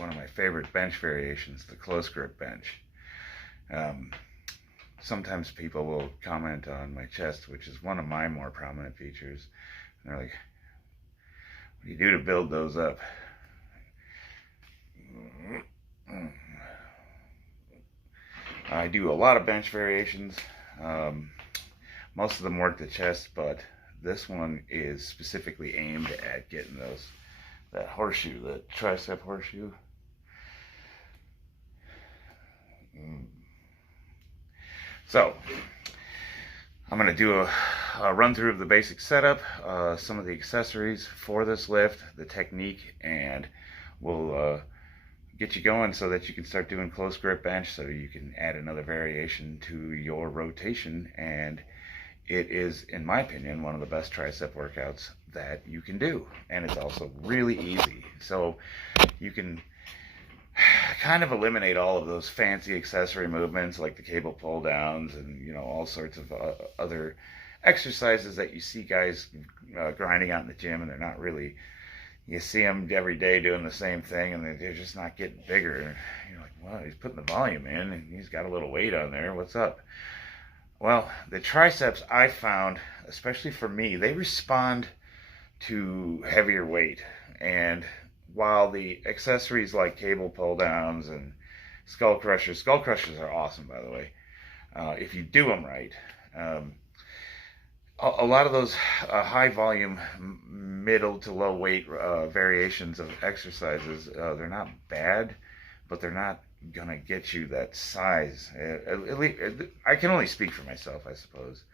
one of my favorite bench variations, the close grip bench. Sometimes people will comment on my chest, which is one of my more prominent features, and they're like, what do you do to build those up? I do a lot of bench variations. Most of them work the chest, but this one is specifically aimed at getting that horseshoe, that tricep horseshoe. So I'm going to do a run through of the basic setup, some of the accessories for this lift, the technique, and we'll get you going so that you can start doing close grip bench, so you can add another variation to your rotation. And it is, in my opinion, one of the best tricep workouts that you can do, and it's also really easy. So you can kind of eliminate all of those fancy accessory movements like the cable pull downs and, you know, all sorts of other exercises that you see guys grinding out in the gym, and they're not really, you see them every day doing the same thing, and they're just not getting bigger. And you're like, well, he's putting the volume in and he's got a little weight on there, what's up? Well, the triceps, I found, especially for me, they respond to heavier weight. And while the accessories like cable pull downs and skull crushers are awesome, by the way, if you do them right. A lot of those high volume, middle to low weight variations of exercises, they're not bad, but they're not gonna get you that size. At least, I can only speak for myself, I suppose.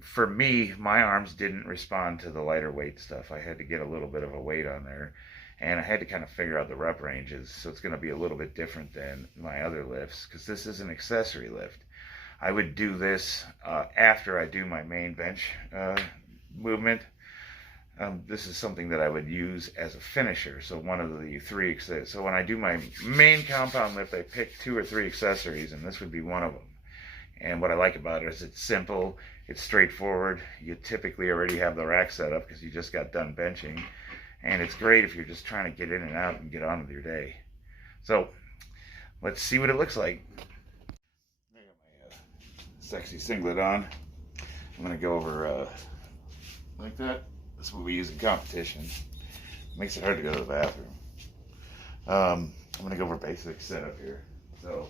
For me, my arms didn't respond to the lighter weight stuff. I had to get a little bit of a weight on there, and I had to kind of figure out the rep ranges, so it's going to be a little bit different than my other lifts, because this is an accessory lift. I would do this after I do my main bench movement. This is something that I would use as a finisher, so one of the three, so when I do my main compound lift, I pick 2 or 3 accessories, and this would be one of them. And what I like about it is it's simple, it's straightforward. You typically already have the rack set up because you just got done benching, and it's great if you're just trying to get in and out and get on with your day. So let's see what it looks like. I got my sexy singlet on. I'm going to go over like that. This is what we use in competition. It makes it hard to go to the bathroom. I'm going to go over basic setup here. So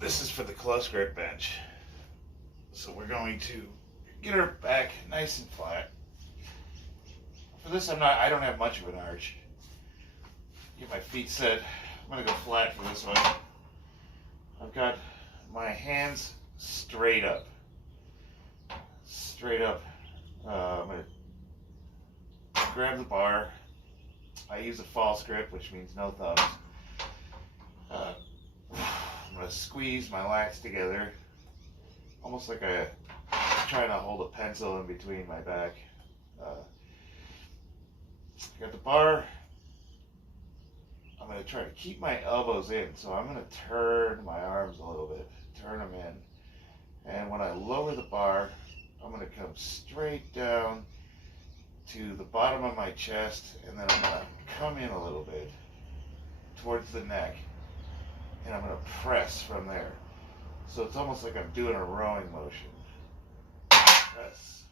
this is for the close grip bench. So we're going to get our back nice and flat. For this, I don't have much of an arch. Get my feet set. I'm gonna go flat for this one. I've got my hands straight up. Straight up. I'm gonna grab the bar. I use a false grip, which means no thumbs. I'm going to squeeze my lats together, almost like I'm trying to hold a pencil in between my back. Got the bar. I'm going to try to keep my elbows in, so I'm going to turn my arms a little bit, turn them in. And when I lower the bar, I'm going to come straight down to the bottom of my chest, and then I'm going to come in a little bit towards the neck. And I'm going to press from there. So it's almost like I'm doing a rowing motion. Press.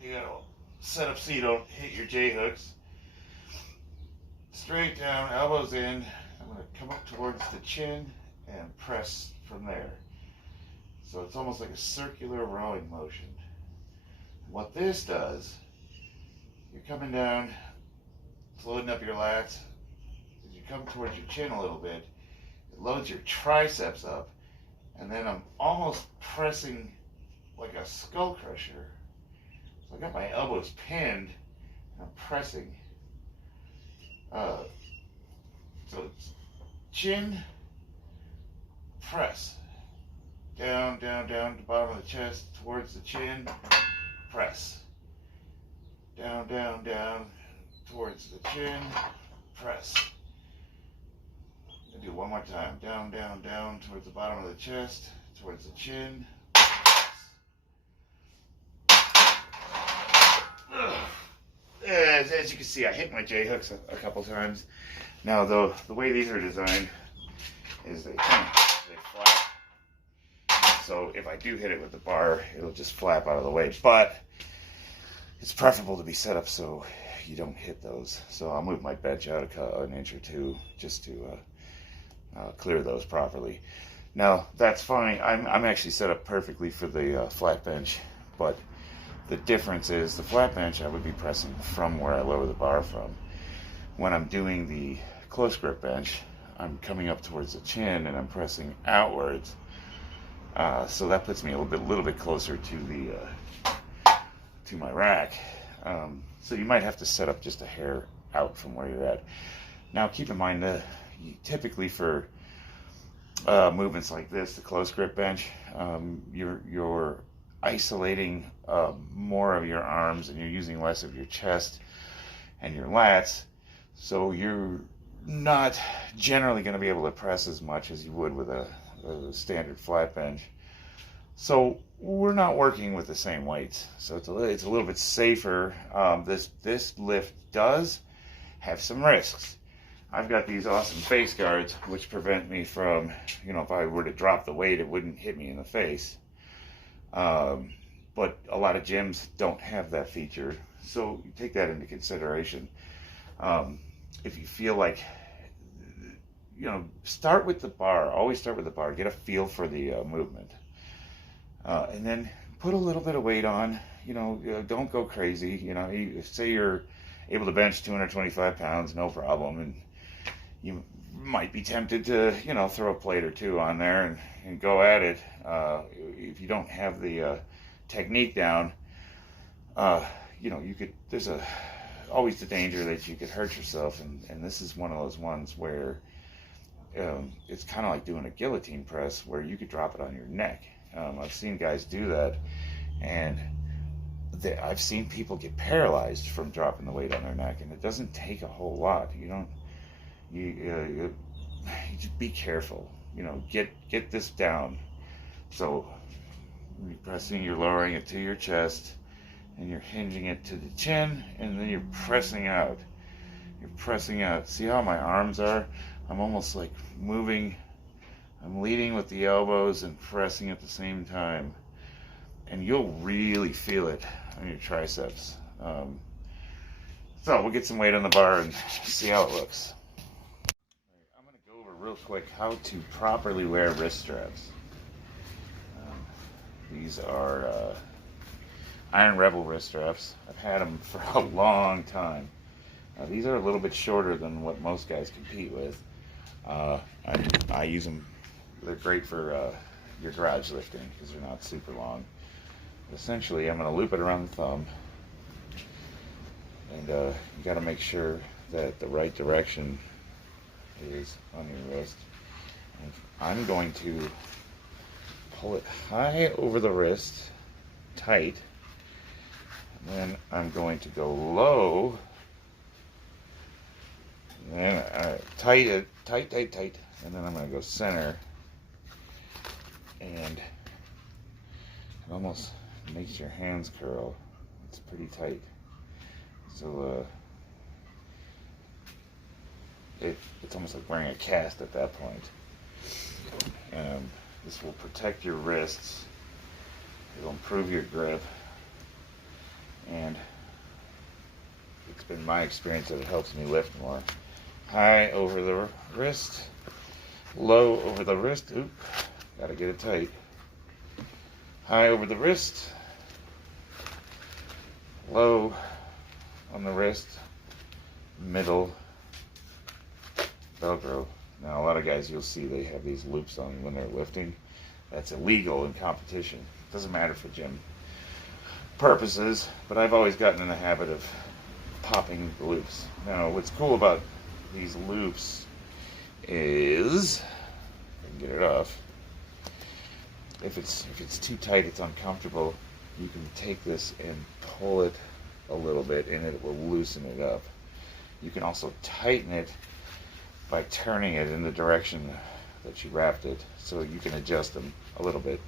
You got to set up so you don't hit your J-hooks. Straight down, elbows in. I'm going to come up towards the chin and press from there. So it's almost like a circular rowing motion. What this does, you're coming down, it's loading up your lats. As you come towards your chin a little bit, it loads your triceps up, and then I'm almost pressing like a skull crusher. So I got my elbows pinned, and I'm pressing. So it's chin, press. Down, down, down to the bottom of the chest, towards the chin, press. Down, down, down, towards the chin, press. I'll do it one more time. Down, down, down, towards the bottom of the chest, towards the chin, press. As as you can see, I hit my J-hooks a couple times. Now, the way these are designed is they flap. So if I do hit it with the bar, it'll just flap out of the way. But it's preferable to be set up so you don't hit those. So I'll move my bench out an inch or two just to clear those properly. Now, that's fine. I'm actually set up perfectly for the flat bench, but the difference is the flat bench I would be pressing from where I lower the bar from. When I'm doing the close grip bench, I'm coming up towards the chin and I'm pressing outwards. So that puts me a little bit closer to my rack. So you might have to set up just a hair out from where you're at. Now, keep in mind that typically for movements like this, the close grip bench, you're isolating more of your arms and you're using less of your chest and your lats, so you're not generally going to be able to press as much as you would with a standard flat bench. So we're not working with the same weights, so it's a little bit safer. This lift does have some risks. I've got these awesome face guards which prevent me from, if I were to drop the weight, it wouldn't hit me in the face. But a lot of gyms don't have that feature, so you take that into consideration. If you feel like, start with the bar. Always start with the bar. Get a feel for the movement, and then put a little bit of weight on. Don't go crazy. Say you're able to bench 225 pounds, no problem, and you might be tempted to, throw a plate or two on there and go at it. If you don't have the technique down, you could. There's always the danger that you could hurt yourself, and this is one of those ones where it's kind of like doing a guillotine press, where you could drop it on your neck. I've seen guys do that, and I've seen people get paralyzed from dropping the weight on their neck, and it doesn't take a whole lot. You just be careful. Get this down. So you're pressing, you're lowering it to your chest, and you're hinging it to the chin, and then you're pressing out. You're pressing out. See how my arms are? I'm almost like moving. I'm leading with the elbows and pressing at the same time. And you'll really feel it on your triceps. So we'll get some weight on the bar and see how it looks. I'm going to go over real quick how to properly wear wrist straps. These are Iron Rebel wrist straps. I've had them for a long time. These are a little bit shorter than what most guys compete with. I use them. They're great for your garage lifting because they're not super long. Essentially, I'm going to loop it around the thumb, and you got to make sure that the right direction is on your wrist. And I'm going to pull it high over the wrist, tight, and then I'm going to go low, and then tight, and then I'm going to go center, and it almost makes your hands curl. It's pretty tight. So it's almost like wearing a cast at that point. This will protect your wrists. It'll improve your grip, and it's been my experience that it helps me lift more. High over the wrist, low over the wrist. Oop, gotta get it tight. High over the wrist, low on the wrist, middle, Velcro. Now, a lot of guys, you'll see they have these loops on when they're lifting. That's illegal in competition. Doesn't matter for gym purposes, but I've always gotten in the habit of popping the loops. Now, what's cool about these loops is, if I can get it off, if it's too tight, it's uncomfortable, you can take this and pull it a little bit and it will loosen it up. You can also tighten it by turning it in the direction that you wrapped it, so you can adjust them a little bit.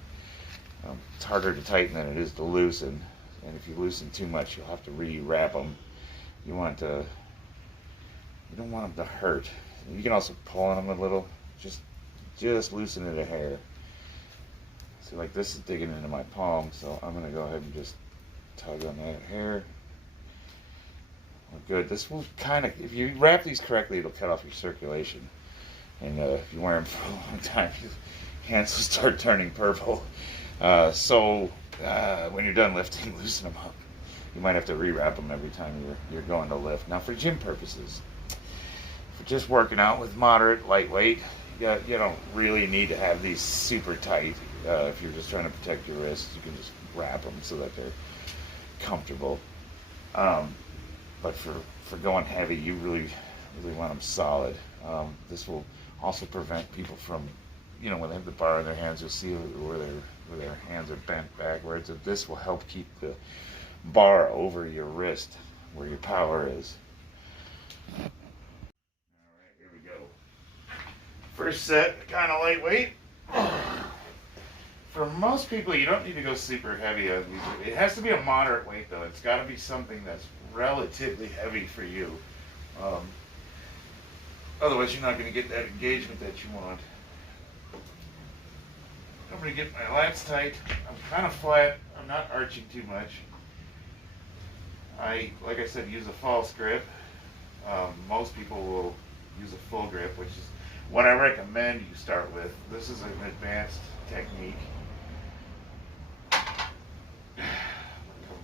It's harder to tighten than it is to loosen, and if you loosen too much, you'll have to re-wrap them, You want to, you don't want them to hurt. You can also pull on them a little, just loosen it a hair. See, like this is digging into my palm, so I'm gonna go ahead and just tug on that hair. Good. This will kind of, if you wrap these correctly, it'll cut off your circulation. And if you wear them for a long time, your hands will start turning purple. So when you're done lifting, loosen them up. You might have to rewrap them every time you're going to lift. Now, for gym purposes, for just working out with moderate, lightweight, you don't really need to have these super tight. If you're just trying to protect your wrists, you can just wrap them so that they're comfortable. But for going heavy, you really want them solid. This will also prevent people from, when they have the bar in their hands, you'll see where their hands are bent backwards. And this will help keep the bar over your wrist, where your power is. All right, here we go. First set, kind of lightweight. For most people, you don't need to go super heavy on these. It has to be a moderate weight, though. It's got to be something that's relatively heavy for you. Otherwise, you're not going to get that engagement that you want. I'm going to get my lats tight. I'm kind of flat. I'm not arching too much. Like I said, use a false grip. Most people will use a full grip, which is what I recommend you start with. This is an advanced technique. Come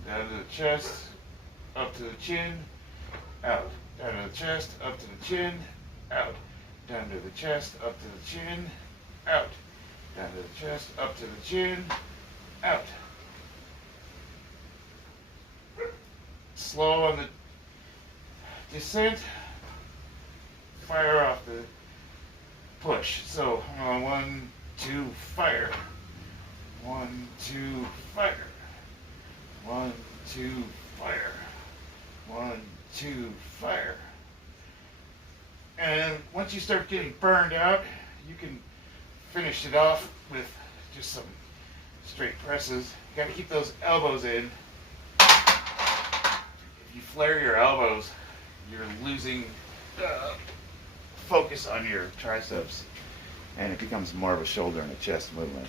down to the chest, up to the chin, out. Down to the chest, up to the chin, out. Down to the chest, up to the chin, out. Down to the chest, up to the chin, out. Slow on the descent, fire off the push. So, 1, 2, fire. 1, 2, fire. 1, 2, fire. 1, 2, fire. And once you start getting burned out, you can finish it off with just some straight presses. You got to keep those elbows in. If you flare your elbows, you're losing focus on your triceps, and it becomes more of a shoulder and a chest movement.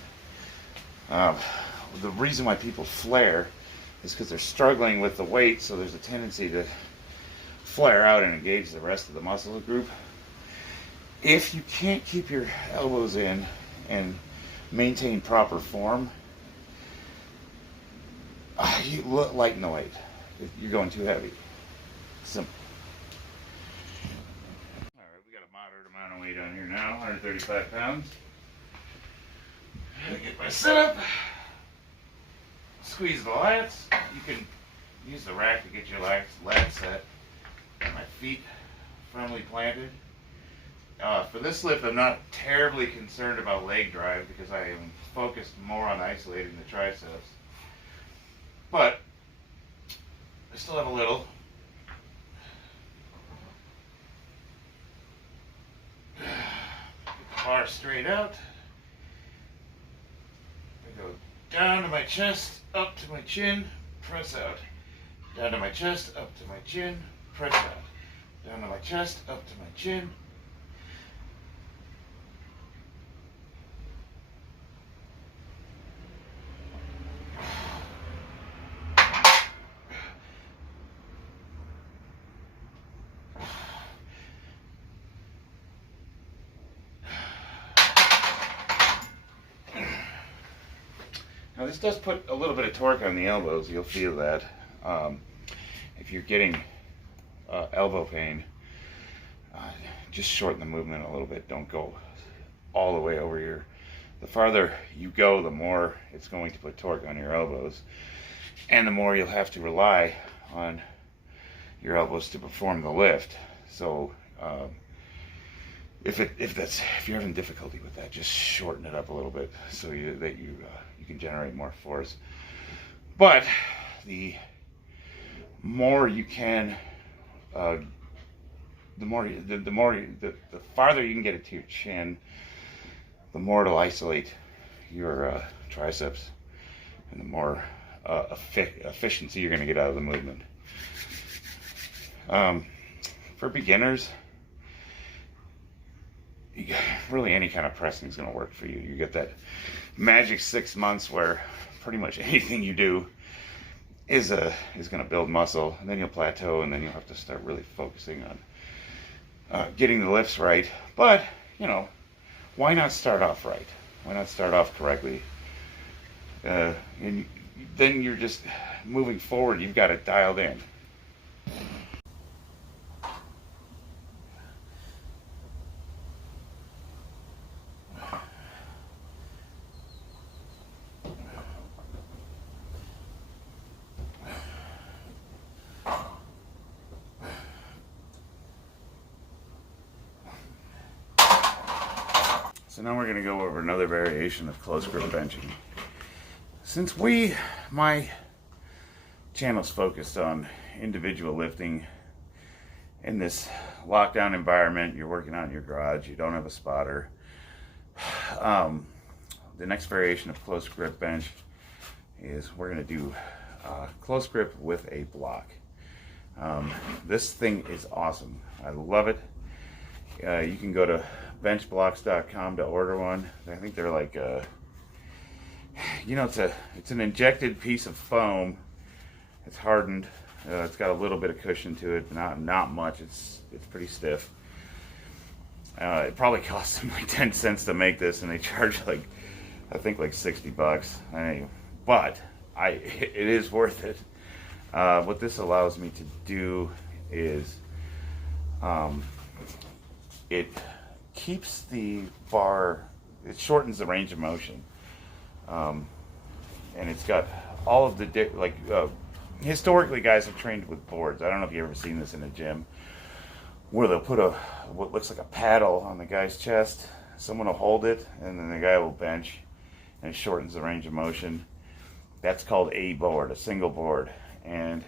The reason why people flare is because they're struggling with the weight, so there's a tendency to flare out and engage the rest of the muscle group. If you can't keep your elbows in and maintain proper form, you lighten the weight. You're going too heavy. Simple. All right, we got a moderate amount of weight on here now, 135 pounds. Get my setup. Squeeze the lats. You can use the rack to get your lats set. Got my feet firmly planted. For this lift, I'm not terribly concerned about leg drive because I am focused more on isolating the triceps. But I still have a little. Get the bar straight out. I go down to my chest, up to my chin, press out. Down to my chest, up to my chin, press out. Down to my chest, up to my chin. Now this does put a little bit of torque on the elbows. You'll feel that. If you're getting elbow pain, just shorten the movement a little bit. Don't go all the way over your... The farther you go, the more it's going to put torque on your elbows. And the more you'll have to rely on your elbows to perform the lift. So if you're having difficulty with that, just shorten it up a little bit so you can generate more force. But the more you can, the farther you can get it to your chin, the more it'll isolate your triceps, and the more efficiency you're going to get out of the movement. Um, for beginners, really any kind of pressing is going to work for you. You get that magic 6 months where pretty much anything you do is going to build muscle, and then you'll plateau, and then you'll have to start really focusing on getting the lifts right. But why not start off right? Why not start off correctly? And then you're just moving forward. You've got it dialed in. So now we're going to go over another variation of close grip benching. Since my channel's focused on individual lifting in this lockdown environment, you're working out in your garage, you don't have a spotter. The next variation of close grip bench is we're going to do close grip with a block. This thing is awesome. I love it. You can go to benchblocks.com to order one. I think they're like it's an injected piece of foam. It's hardened. It's got a little bit of cushion to it, not much. It's pretty stiff. It probably cost them like 10 cents to make this, and they charge I think like $60. But it is worth it. What this allows me to do is it keeps the bar, it shortens the range of motion. And it's got all of the, historically guys have trained with boards. I don't know if you've ever seen this in a gym, where they'll put what looks like a paddle on the guy's chest. Someone will hold it, and then the guy will bench, and it shortens the range of motion. That's called a board, a single board. And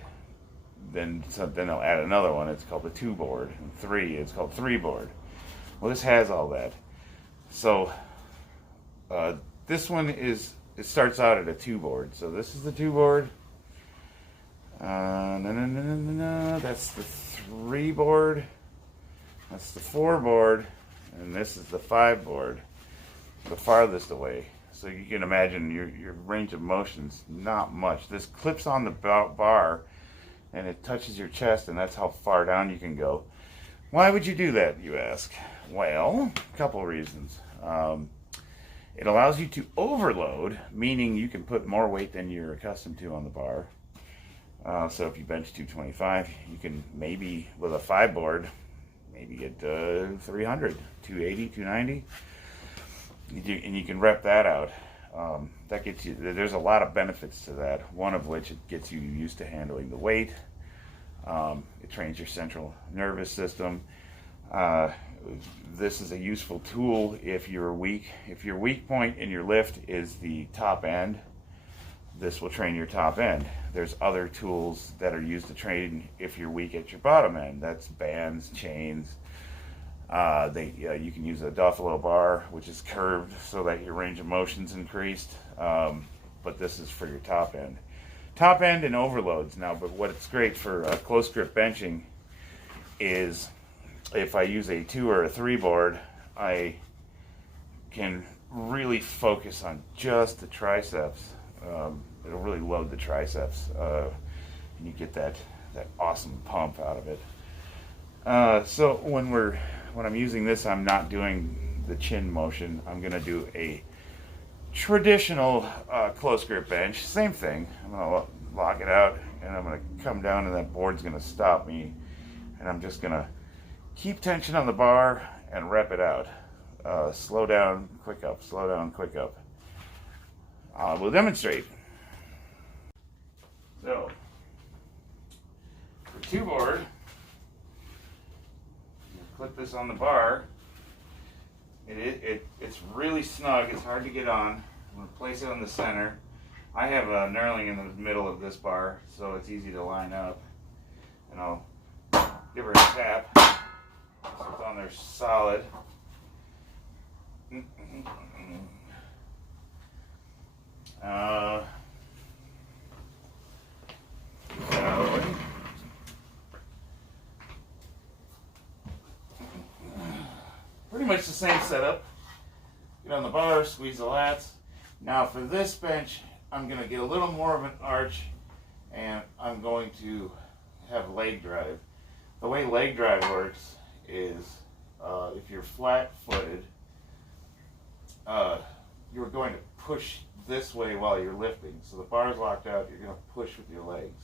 then they'll add another one. It's called the 2 board. And 3, it's called 3 board. Well, this has all that. So this one it starts out at a 2 board. So this is the 2 board. That's the 3 board. That's the 4 board. And this is the 5 board, the farthest away. So you can imagine your range of motion's not much. This clips on the bar, and it touches your chest, and that's how far down you can go. Why would you do that, you ask? Well, a couple reasons. It allows you to overload, meaning you can put more weight than you're accustomed to on the bar. So if you bench 225, you can maybe, with a 5 board, maybe get 300, 280, 290. And you can rep that out. That gets you, there's a lot of benefits to that. One of which, it gets you used to handling the weight. It trains your central nervous system. This is a useful tool if you're weak. If your weak point in your lift is the top end, this will train your top end. There's other tools that are used to train if you're weak at your bottom end. That's bands, chains. You can use a Duffalo bar, which is curved so that your range of motion's increased. But this is for your top end. Top end and overloads now, but what it's great for close grip benching is if I use a 2 or a 3 board, I can really focus on just the triceps. It'll really load the triceps, and you get that awesome pump out of it. So when I'm using this, I'm not doing the chin motion. I'm going to do a traditional close grip bench. Same thing. I'm going to lock it out, and I'm going to come down, and that board's going to stop me, and I'm just going to keep tension on the bar and rep it out. Slow down, quick up, slow down, quick up. We'll demonstrate. So, for 2 board, clip this on the bar. It's really snug. It's hard to get on. I'm going to place it on the center. I have a knurling in the middle of this bar, so it's easy to line up. And I'll give her a tap so it's on there solid. much the same setup. Get on the bar, squeeze the lats. Now for this bench, I'm going to get a little more of an arch, and I'm going to have leg drive. The way leg drive works is if you're flat-footed, you're going to push this way while you're lifting. So the bar's locked out, you're going to push with your legs.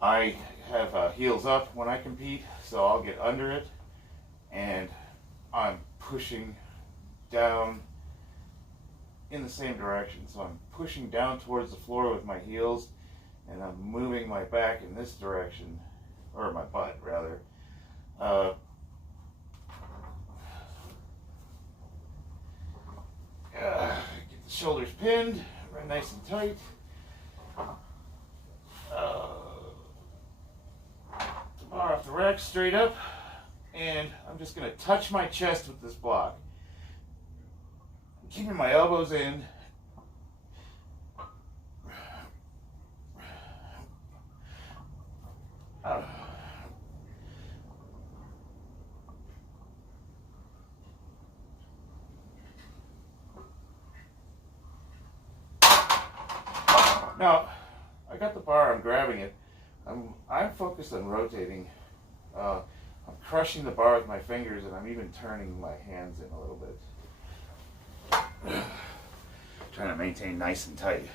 I have heels up when I compete, so I'll get under it, and I'm pushing down in the same direction. So I'm pushing down towards the floor with my heels, and I'm moving my back in this direction, or my butt rather. Get the shoulders pinned, right nice and tight. The bar off the rack, straight up, and I'm just going to touch my chest with this block. I'm keeping my elbows in. Now, I got the bar, I'm grabbing it. I'm focused on rotating. I'm crushing the bar with my fingers, and I'm even turning my hands in a little bit. Trying to maintain nice and tight.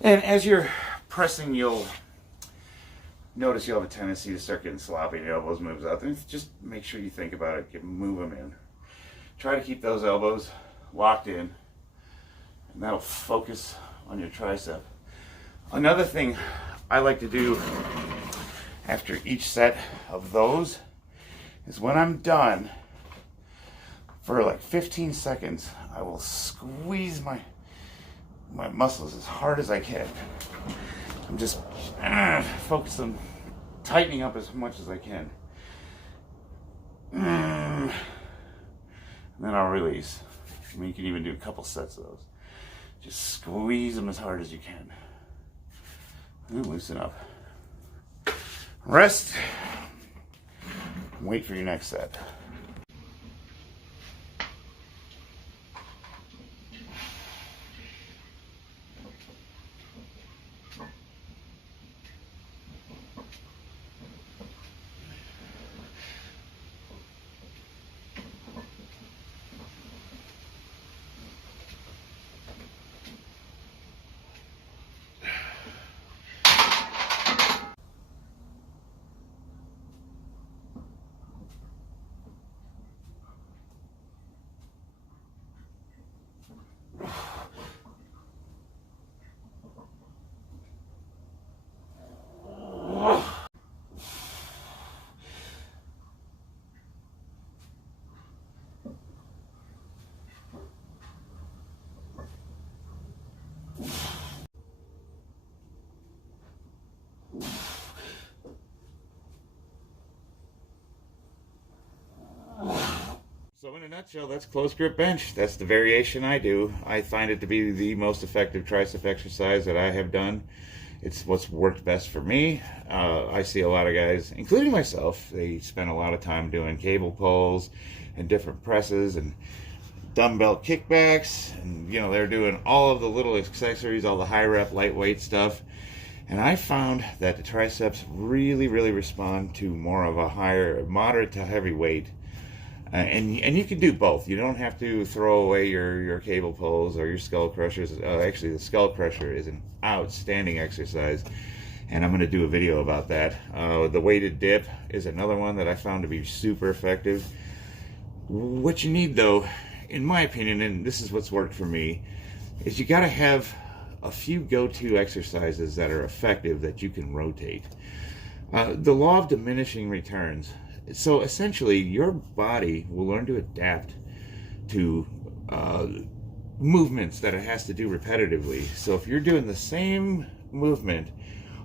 And as you're pressing, you'll notice you'll have a tendency to start getting sloppy and your elbows moves out. Then just make sure you think about it, move them in. Try to keep those elbows locked in, and that'll focus on your tricep. Another thing I like to do after each set of those is when I'm done, for like 15 seconds, I will squeeze my muscles as hard as I can. I'm just focused on tightening up as much as I can. And then I'll release. I mean, you can even do a couple sets of those. Just squeeze them as hard as you can. And loosen up. Rest. Wait for your next set. So in a nutshell, that's close grip bench. That's the variation I do. I find it to be the most effective tricep exercise that I have done. It's what's worked best for me. I see a lot of guys, including myself, they spend a lot of time doing cable pulls and different presses and dumbbell kickbacks, and you know, they're doing all of the little accessories, all the high rep, lightweight stuff. And I found that the triceps really respond to more of a higher, moderate to heavy weight. And you can do both. You don't have to throw away your cable pulls or your skull crushers. Actually, the skull crusher is an outstanding exercise, and I'm going to do a video about that. The weighted dip is another one that I found to be super effective. What you need, though, in my opinion, and this is what's worked for me, is you got to have a few go-to exercises that are effective that you can rotate. The law of diminishing returns. So essentially, your body will learn to adapt to movements that it has to do repetitively. So if you're doing the same movement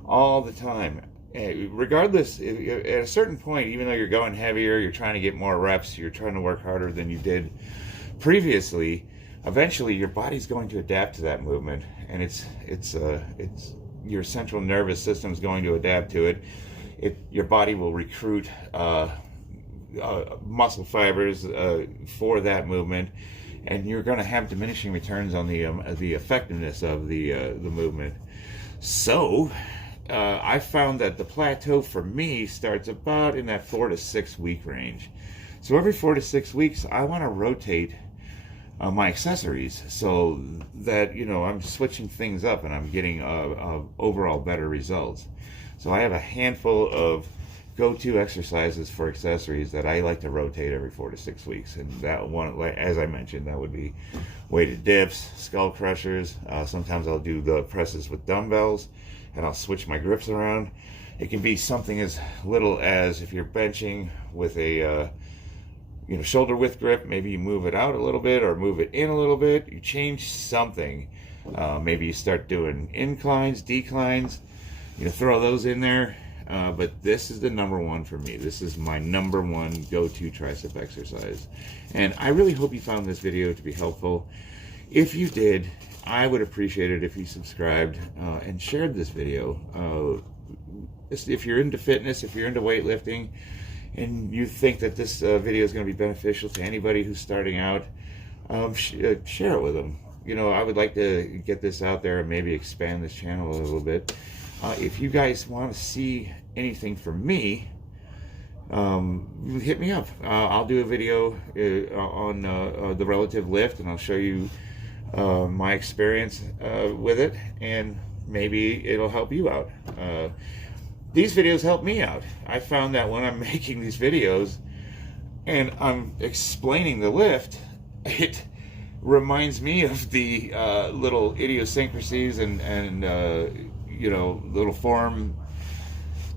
all the time, regardless, at a certain point, even though you're going heavier, you're trying to get more reps, you're trying to work harder than you did previously, eventually your body's going to adapt to that movement, and it's your central nervous system is going to adapt to it. Your body will recruit muscle fibers for that movement, and you're going to have diminishing returns on the effectiveness of the movement. So I found that the plateau for me starts about in that 4 to 6 week range. So every 4 to 6 weeks, I want to rotate my accessories so that, you know, I'm switching things up and I'm getting overall better results. So I have a handful of go-to exercises for accessories that I like to rotate every 4 to 6 weeks. And that one, as I mentioned, that would be weighted dips, skull crushers. Sometimes I'll do the presses with dumbbells, and I'll switch my grips around. It can be something as little as, if you're benching with a shoulder width grip, maybe you move it out a little bit or move it in a little bit. You change something. Maybe you start doing inclines, declines. Throw those in there. But this is the number one for me. This is my number one go-to tricep exercise. And I really hope you found this video to be helpful. If you did, I would appreciate it if you subscribed and shared this video. If you're into fitness, if you're into weightlifting, and you think that this video is going to be beneficial to anybody who's starting out, share it with them. I would like to get this out there and maybe expand this channel a little bit. If you guys want to see anything from me, hit me up. I'll do a video on the relative lift, and I'll show you my experience with it, and maybe it'll help you out. These videos help me out. I found that when I'm making these videos and I'm explaining the lift, it reminds me of the little idiosyncrasies and little form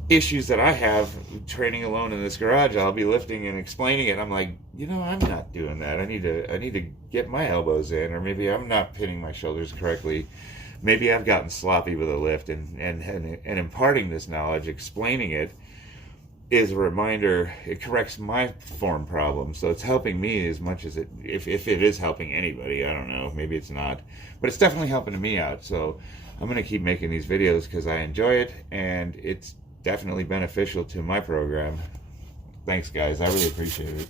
issues that I have training alone in this garage. I'll be lifting and explaining it. I'm like, I'm not doing that. I need to get my elbows in, or maybe I'm not pinning my shoulders correctly. Maybe I've gotten sloppy with a lift, and imparting this knowledge, explaining it, is a reminder. It corrects my form problem, so it's helping me as much as if it is helping anybody. I don't know, maybe it's not, but it's definitely helping me out. So I'm going to keep making these videos because I enjoy it, and it's definitely beneficial to my program. Thanks, guys. I really appreciate it.